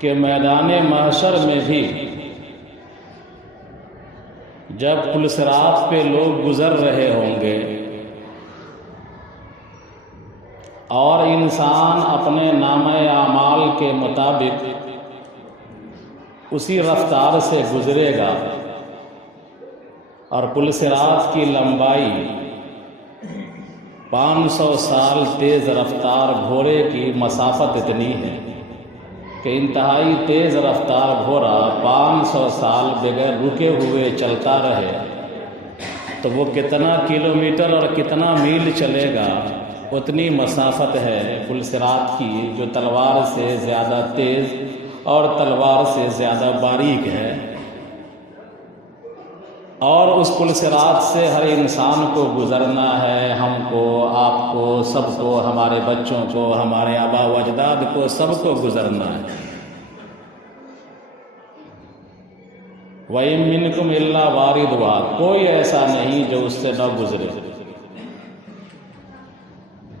کہ میدان محشر میں بھی جب پل صراط پہ لوگ گزر رہے ہوں گے اور انسان اپنے نامہ اعمال کے مطابق اسی رفتار سے گزرے گا، اور پل صراط کی لمبائی 500 سال تیز رفتار گھوڑے کی مسافت اتنی ہے کہ انتہائی تیز رفتار گھوڑا 500 سال بغیر رکے ہوئے چلتا رہے تو وہ کتنا کلومیٹر اور کتنا میل چلے گا، اتنی مسافت ہے پل صراط کی جو تلوار سے زیادہ تیز اور تلوار سے زیادہ باریک ہے۔ اور اس پل صراط سے ہر انسان کو گزرنا ہے، ہم کو، آپ کو، سب کو، ہمارے بچوں کو، ہمارے آبا و اجداد کو، سب کو گزرنا ہے۔ وَإِن مِّنكُمْ إِلَّا وَارِدُهَا، کوئی ایسا نہیں جو اس سے نہ گزرے۔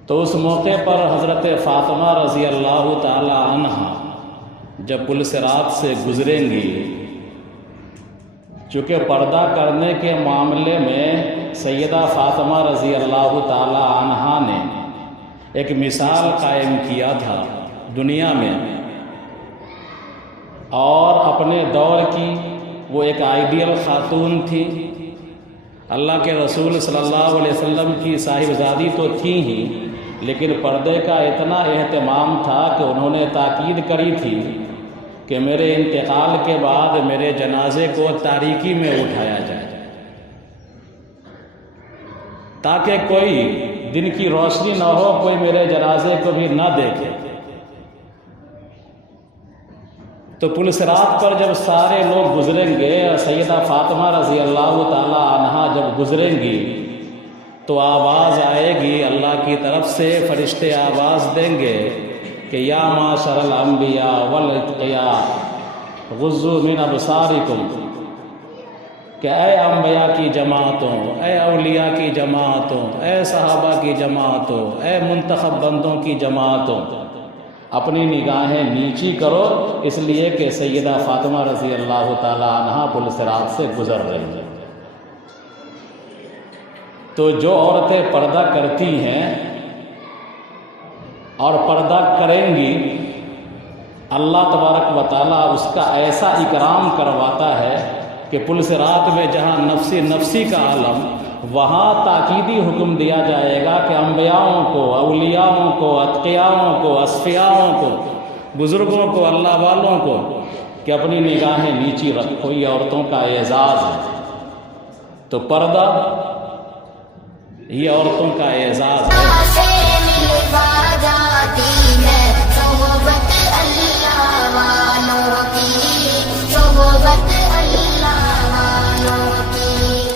تو اس موقع پر حضرت فاطمہ رضی اللہ تعالی عنہا جب پل صراط سے گزریں گی، چونکہ پردہ کرنے کے معاملے میں سیدہ فاطمہ رضی اللہ تعالی عنہا نے ایک مثال قائم کیا تھا دنیا میں، اور اپنے دور کی وہ ایک آئیڈیل خاتون تھی۔ اللہ کے رسول صلی اللہ علیہ وسلم کی صاحبزادی تو تھی ہی، لیکن پردے کا اتنا اہتمام تھا کہ انہوں نے تاکید کری تھی کہ میرے انتقال کے بعد میرے جنازے کو تاریکی میں اٹھایا جائے تاکہ کوئی دن کی روشنی نہ ہو، کوئی میرے جنازے کو بھی نہ دیکھے۔ تو پل صراط پر جب سارے لوگ گزریں گے اور سیدہ فاطمہ رضی اللہ تعالی عنہا جب گزریں گی تو آواز آئے گی اللہ کی طرف سے، فرشتے آواز دیں گے کہ یا معاشر الانبیاء والاتقیاء غضوا من ابصارکم، کہ اے انبیاء کی جماعتوں، اے اولیاء کی جماعتوں، اے صحابہ کی جماعتوں، اے منتخب بندوں کی جماعتوں، اپنی نگاہیں نیچی کرو، اس لیے کہ سیدہ فاطمہ رضی اللہ تعالی عنہا پل صراط سے گزر رہی ہیں۔ تو جو عورتیں پردہ کرتی ہیں اور پردہ کریں گی، اللہ تبارک و تعالیٰ اس کا ایسا اکرام کرواتا ہے کہ پل صراط میں جہاں نفسی نفسی کا عالم، وہاں تاکیدی حکم دیا جائے گا کہ انبیاؤں کو، اولیاؤں کو، اتقیاؤں کو، اصفیاؤں کو، بزرگوں کو، اللہ والوں کو کہ اپنی نگاہیں نیچی رکھو، یہ عورتوں کا اعزاز ہے۔ تو پردہ یہ عورتوں کا اعزاز ہے۔